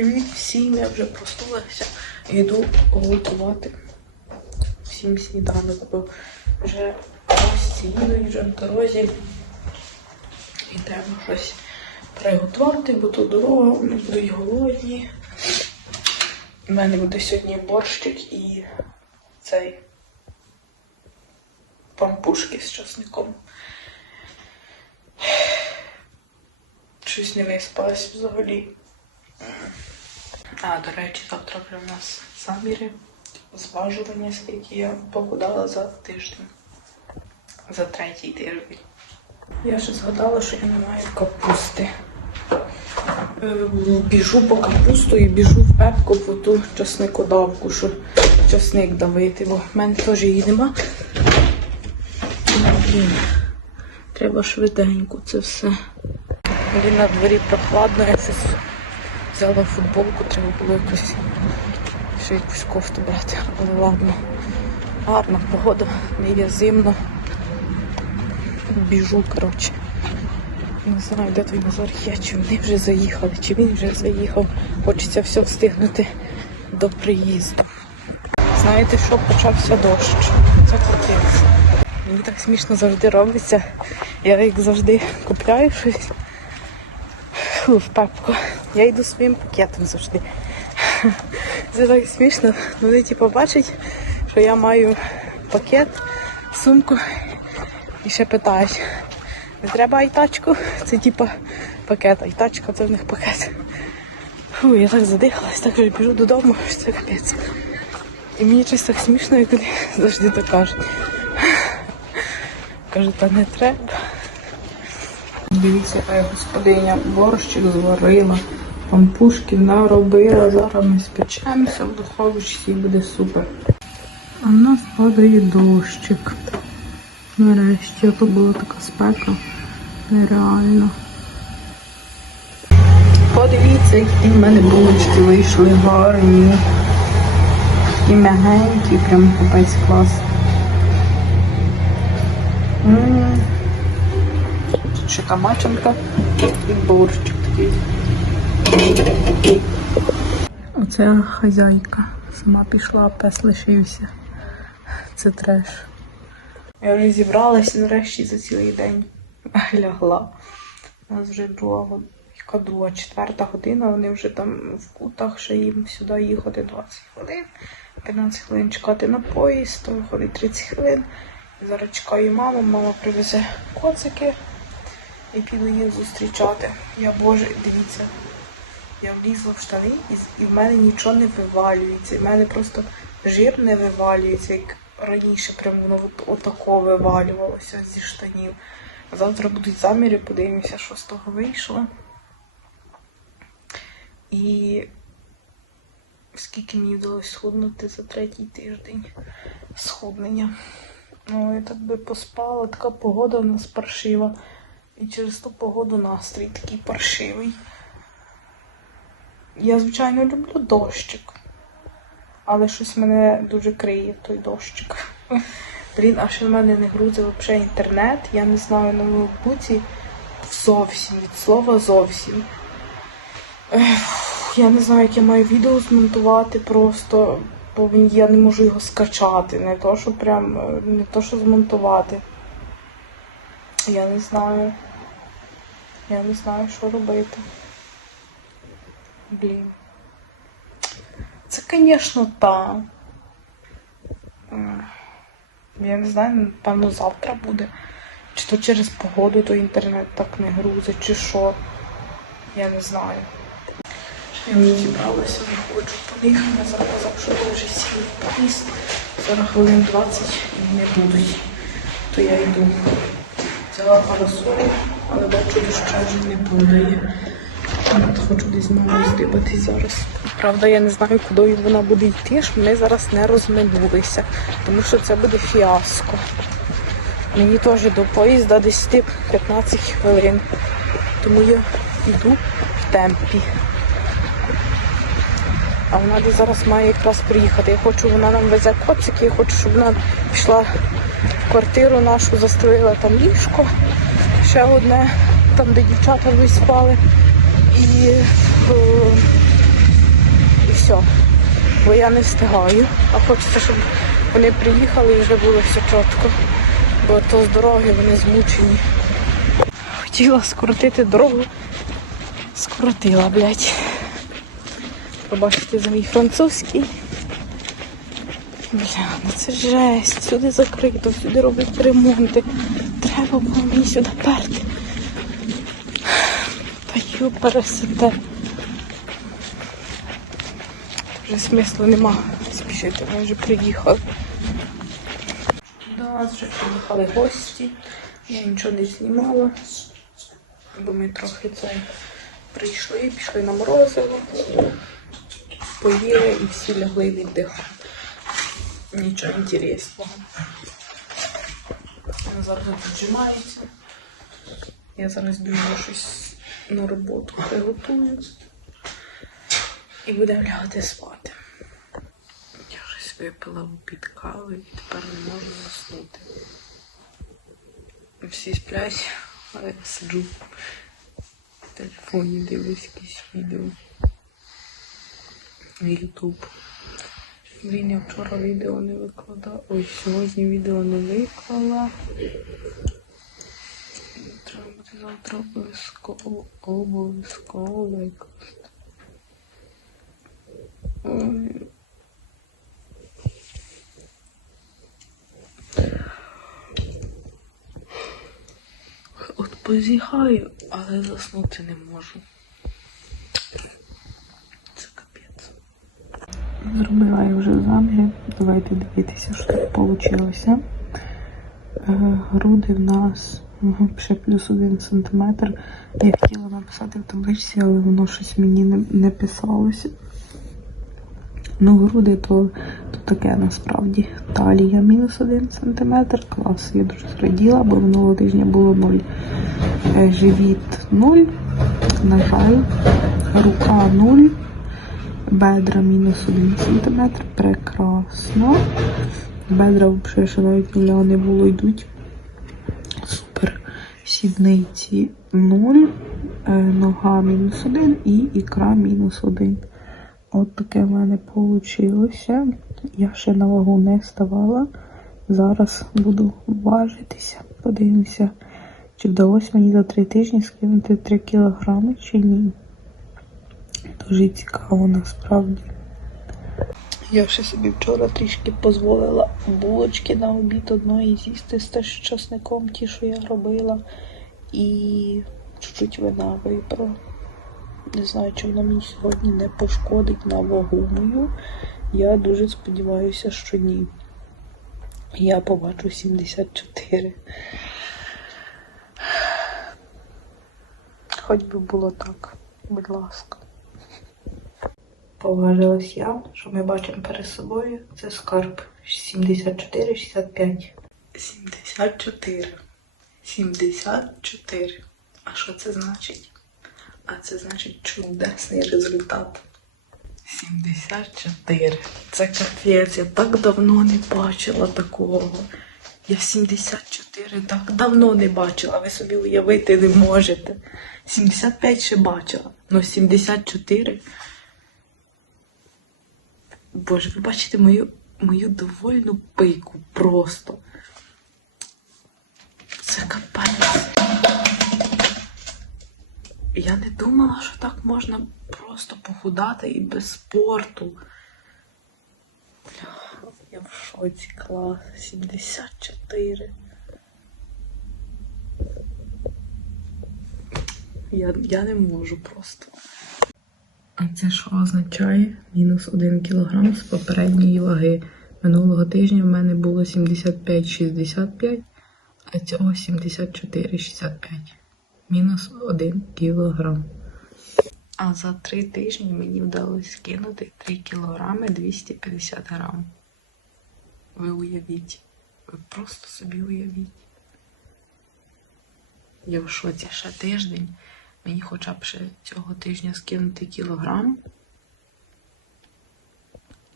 Привіт всім, я вже проснулася. Йду готувати всім сніданок, бо вже їдуть, вже в дорозі. І щось приготувати, бо то дорога, вони будуть голодні. У мене буде сьогодні борщик і цей пампушки з часником. Щось не виспалась взагалі. А, до речі, завтра вже в нас заміри, зважування, скільки я похудала за тиждень. За третій тиждень. Я ще згадала, що я не маю капусти. Е, Біжу по капусту і біжу в пепку по ту часникодавку, щоб часник давити, бо в мене теж її нема. Треба швиденько це все. Блін, на дворі прохладно, я щось взяла футболку, треба було якось ще якусь кофту брати. Але ладно. Гарна погода, не є зимно. Біжу, коротше. Не знаю, де той Назар є, чи вони вже заїхали, чи він вже заїхав. Хочеться все встигнути до приїзду. Знаєте що, почався дощ. Це капець. Мені так смішно завжди робиться. Я як завжди купляю щось в папку. Я йду своїм пакетом завжди. Це так смішно. Вони типу бачать, що я маю пакет, сумку і ще питають. Не треба айтачку? Це типу пакет, айтачка це в них пакет. Фу, я так задихалась, так вже біжу додому, що це капець. І мені щось так смішно, як вони завжди так кажуть. Кажу, та не треба. Дивіться, яка господиня борщик зварила, пампушків наробила. Зараз ми спечемося в духовочці і буде супер. А в нас падає дощик. Нарешті, а то була така спека. Нереально. Подивіться, які в мене булочки вийшли гарні. Такі м'ягенькі, прям капець клас. Ще камаченка і борщик такий. Оце хазяйка. Сама пішла, пес лишився. Це треш. Я вже зібралася нарешті за цілий день. Лягла. У нас вже друга яка друга, четверта година, вони вже там в кутах, ще їм сюди їхати 20 хвилин, 15 хвилин чекати на поїзд, то виходить 30 хвилин. Зараз чекаю маму, мама привезе коцики і піду їх зустрічати. Я боже, дивіться, я влізла в штани і, і в мене нічого не вивалюється. І в мене просто жир не вивалюється, як раніше прям воно отако вивалювалося зі штанів. Завтра будуть заміри, подивимося, що з того вийшло. І скільки мені вдалося схуднути за третій тиждень схуднення. Ну, я так би поспала, така погода в нас паршива. І через ту погоду настрій такий паршивий. Я, звичайно, люблю дощик. Але щось мене дуже криє той дощик. Блін, а ще в мене не грузив взагалі інтернет. Я не знаю на ноутбуці зовсім від слова зовсім. Ех, Я не знаю, як я маю відео змонтувати просто, бо я не можу його скачати. Не то, що прям е, не то, що змонтувати. Я не знаю. Я не знаю, що робити. Блін. Це, звісно, та. Я не знаю, напевно, завтра буде. Чи то через погоду то інтернет так не грузить, чи що. Я не знаю. Я вже зібралася, виходжу по них. Я заказав, що вже сіли поїзд. 40 хвилин 20 і не будуть. То я йду. Взяла парасоль, але бачу, доща вже не падає. От хочу десь з мамою здибати зараз. Правда, я не знаю, куди вона буде йти, щоб ми зараз не розминулися, тому що це буде фіаско. Мені теж до поїзда десь 15 хвилин. Тому я йду в темпі. А вона десь зараз має якраз приїхати. Я хочу, вона нам везе коцики, я хочу, щоб вона пішла в квартиру нашу, застроїла там ліжко, ще одне, там, де дівчата вже спали. І е, бо я не встигаю. А хочеться, щоб вони приїхали і вже було все чітко. Бо то з дороги вони змучені. Хотіла скоротити дорогу. Скоротила, блядь. Побачите за мій французький. Бля, ну це жесть. Сюди закрито, сюди роблять ремонти. Треба було мені сюди перти. Та ю пересете. Вже смислу нема спішити, ми вже приїхали. До нас вже приїхали гості. Я нічого не знімала, бо ми трохи це прийшли, пішли на морозиво, поїли і всі лягли віддихати. Нічого інтересного. Вона зараз віджимається. Я зараз біжу щось на роботу приготую. І будемо лягати спати. Я щось випила під кави і тепер не можу заснути. Всі сплять, а я сиджу в телефоні, дивлюсь якісь відео. На Ютуб. Блін, я вчора відео не викладала. Ой, сьогодні відео не виклала. Завтра обов'язково обов'язково. Ой. От позіхаю, але заснути не можу. Це капець. Зробила я вже заміри. Давайте дивитися, що так вийшло. Груди в нас ще плюс один сантиметр. Я хотіла написати в табличці, але воно щось мені не, не писалося. Ну, груди то, то таке насправді. Талія мінус один сантиметр. Клас. Я дуже зраділа, бо минулого тижня було 0. Е, Живіт 0. На жаль. Рука 0. Бедра мінус 1 см. Прекрасно. Бедра взагалі ще навіть не було йдуть. Супер. Сідниці 0. Е, Нога мінус 1 і ікра мінус 1. От таке в мене вийшло. Я ще на вагу не ставала. Зараз буду важитися. Подивимося, чи вдалося мені за 3 тижні скинути 3 кілограми чи ні. Дуже цікаво насправді. Я ще собі вчора трішки дозволила булочки на обід одної з'їсти з часником, ті, що я робила, і чуть-чуть вина випила. Не знаю, чи воно мені сьогодні не пошкодить на вагу мою. Я дуже сподіваюся, що ні. Я побачу 74. Хоч би було так, будь ласка. Поважилась я, що ми бачимо перед собою. Це скарб 74-65. 74. 74. А що це значить? А це значить чудесний результат. 74. Це капець, я так давно не бачила такого. Я 74 так давно не бачила, ви собі уявити не можете. 75 ще бачила, але 74. Боже, ви бачите мою, мою довольну пику просто. Це капець. Я не думала, що так можна просто похудати і без спорту. Я в шоці клас. 74. Я, я не можу просто. А це що означає? Мінус 1 кілограм з попередньої ваги. Минулого тижня в мене було 75-65, а цього 74-65 мінус 1 кілограм. А за 3 тижні мені вдалося скинути 3 кілограми 250 грам. Ви уявіть. Ви просто собі уявіть. Я в шоці ще тиждень. Мені хоча б ще цього тижня скинути кілограм.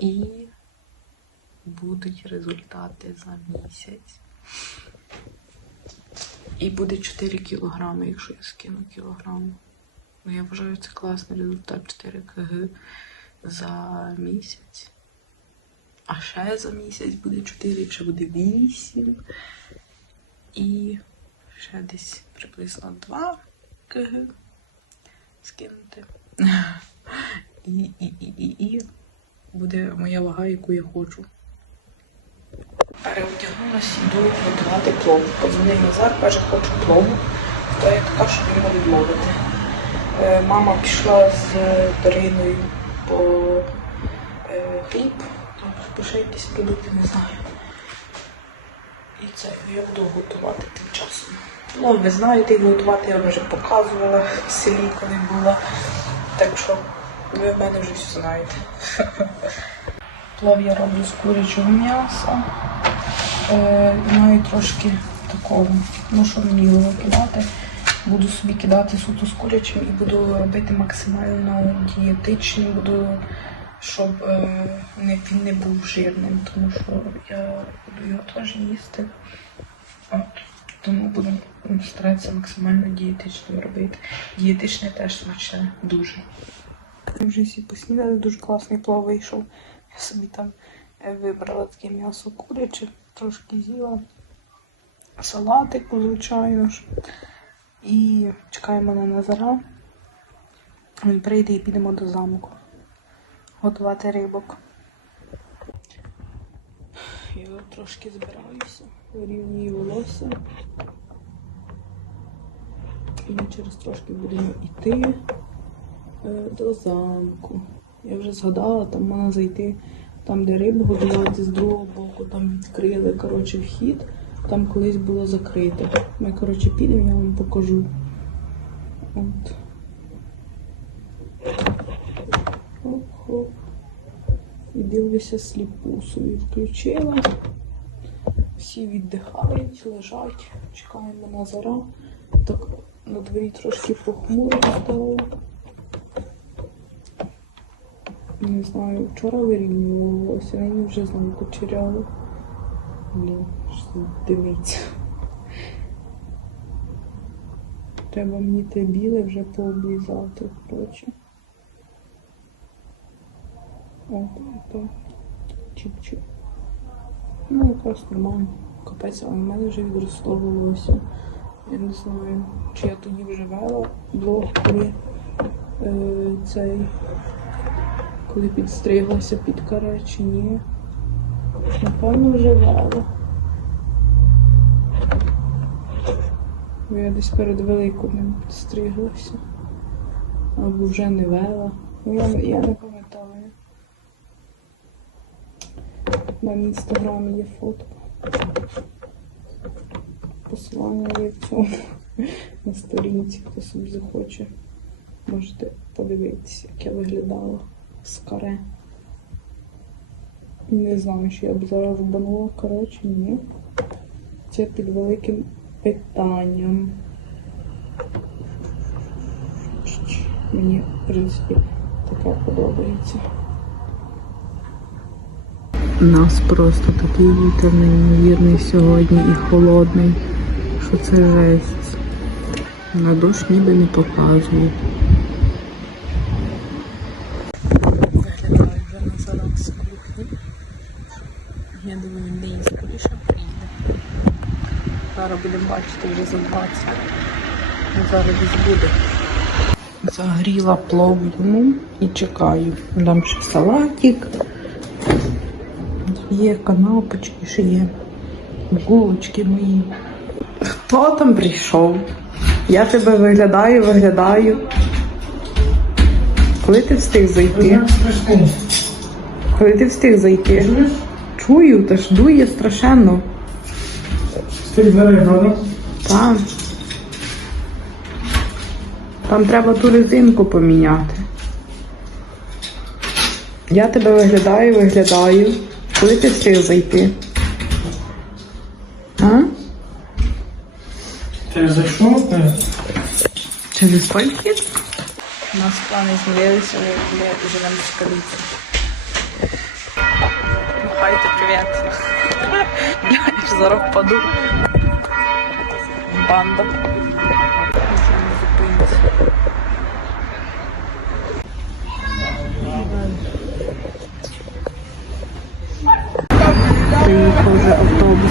І будуть результати за місяць. І буде 4 кілограми, якщо я скину кілограм. Ну, я вважаю, це класний результат 4 кг за місяць. А ще за місяць буде 4, вже буде 8. І ще десь приблизно 2 кг скинути. І, і, і, і, і буде моя вага, яку я хочу. Переодягнулася, йду готувати плов. Подзвонив Назар, каже, хочу плову. То я така, що можу відмовити. Е, Мама пішла з Дариною по е, хліб, по ще якісь продукти, не знаю. І це я буду готувати тим часом. Ну, ви знаєте, як готувати я вам вже показувала в селі, коли була. Так що ви в мене вже все знаєте. Плов я роблю з курячого м'яса. Е, маю трошки такого, ну що мені його кидати. Буду собі кидати суто з курячим і буду робити максимально дієтичним, буду, щоб е, не, він не був жирним, тому що я буду його теж їсти. От. Тому буду ну, старатися максимально дієтичним робити. Дієтичне теж смачне, дуже. Вже всі поснідали, дуже класний плов вийшов. Я собі там е, вибрала таке м'ясо куряче, трошки з'їла. Салатику, звичайно ж. І чекаємо на Назара. Він прийде і підемо до замку. Готувати рибок. Я трошки збираюся, вирівнюю волосся. І ми через трошки будемо йти е, до замку. Я вже згадала, там можна зайти там, де рибу годувати з другого боку, там відкрили коротше, вхід, там колись було закрите. Ми, коротше, підемо, я вам покажу. От. Хоп-хоп. Дивлюся сліпу собі включила. Всі віддихають, лежать, чекаємо на зара. Так на дворі трошки похмуро стало. Не знаю, вчора вирівнювала волосся, нині вже знову кучеряло. Блін, що дивіться. Треба мені те біле вже пооблізати, коротше. О, так. Чіп-чіп. Ну, якраз нормально. Капець, а в мене вже відросло волосся. Я не знаю, чи я тоді вже вела блог, коли е, цей, коли підстриглася під каре, чи ні. Напевно, вже вела. Бо я десь перед великоднем підстриглася. Або вже не вела. Ну, я, я не пам'ятаю. У мене в інстаграмі є фотка. Посилання є в цьому на сторінці, хто собі захоче. Можете подивитися, як я виглядала з каре. Не знаю, чи я б зараз рубанула, коротше, ні. Це під великим питанням. Мені, в принципі, така подобається. Нас просто такий вітер неймовірний сьогодні і холодний, що це жесть. На дощ ніби не показує. Заглядаю вже на зараз з кухні. Я думаю, він день скоріше приїде. Зараз будемо бачити вже за 20. Ну, Зараз десь буде. Загріла плов йому і чекаю. Дам ще салатик. Є канапочки, ще є булочки мої. Хто там прийшов? Я тебе виглядаю, виглядаю. Коли ти встиг зайти? Коли ти встиг зайти? Чую, та ж дує страшенно. Ти двері, правда? Там. Там треба ту резинку поміняти. Я тебе виглядаю, виглядаю. Коли ти встиг зайти? А? Ти зайшов? Через скільки? У нас плани змінилися, ми живемо в столиці. Махайте привіт. Я ж зараз впаду. Банда. автобус.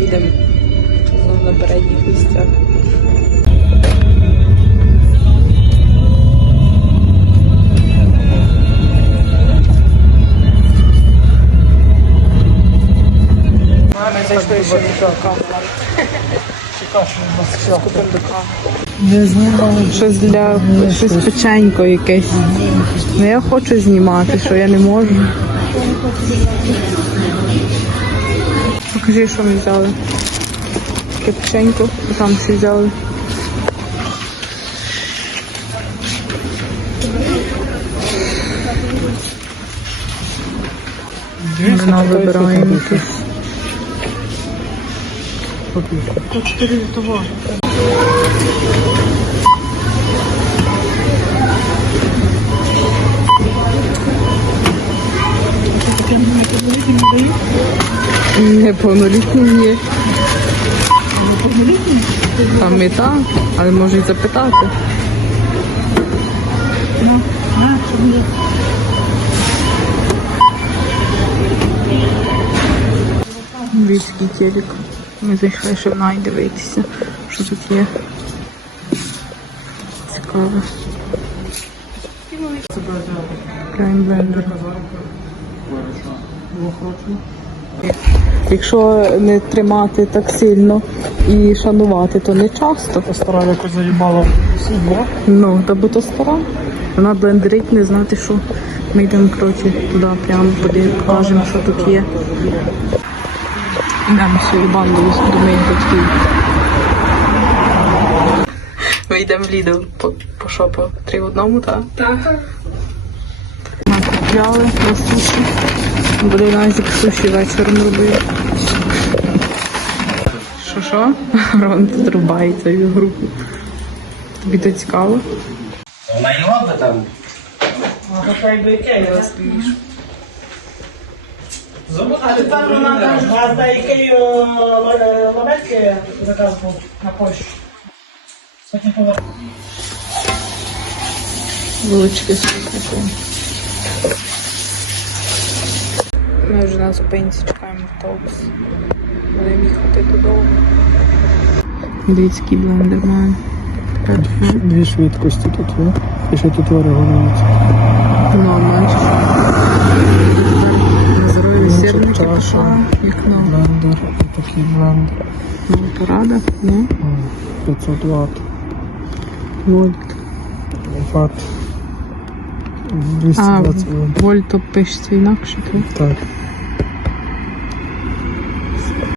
Їдемо знову на передніх місцях. Зайшли ще до камера. Чекаєш, що у нас все. Щось для щось печенько якесь. Ну я хочу знімати, що я не можу. Покажи, що ми взяли. Таке печенько, там що взяли. Вона вибираємо якесь. Неповнолітні ні. Там так, але можуть запитати. Львівський телек. Ми зайшли, щоб навіть дивитися, що тут є. Цікаво. Prime блендер. Якщо не тримати так сильно і шанувати, то не часто. Стара якось заїбала сідло. Ну, та бо то стара. Вона блендерить, не знати, що ми йдемо коротше, туди прямо покажемо, що тут є. Йдемо свою банду до моїх батьків. Ми йдемо в Лідл по, по що, по три в одному, так? Так. Ми купляли на суші. Буде Назік суші вечором робити. Що що? Рон тут рубається в групу. Тобі то цікаво? Вона й робить там. А тепер вона каже, а за який е, лабетки заказ був на Польщу? Булочки з кукурудзою. Ми вже на зупинці чекаємо автобус. Будемо їхати додому. Дивіться, який блендер має. Дві швидкості тут є. І ще тут регулюється. Ну, бачиш. На здоров'я сірники чаша. пішла. Вікно. Блендер, такий блендер. Ну, порада, ну, 500 Вт. вольт. Вт. А, 220 Вт. вольт то пишеться інакше? Так.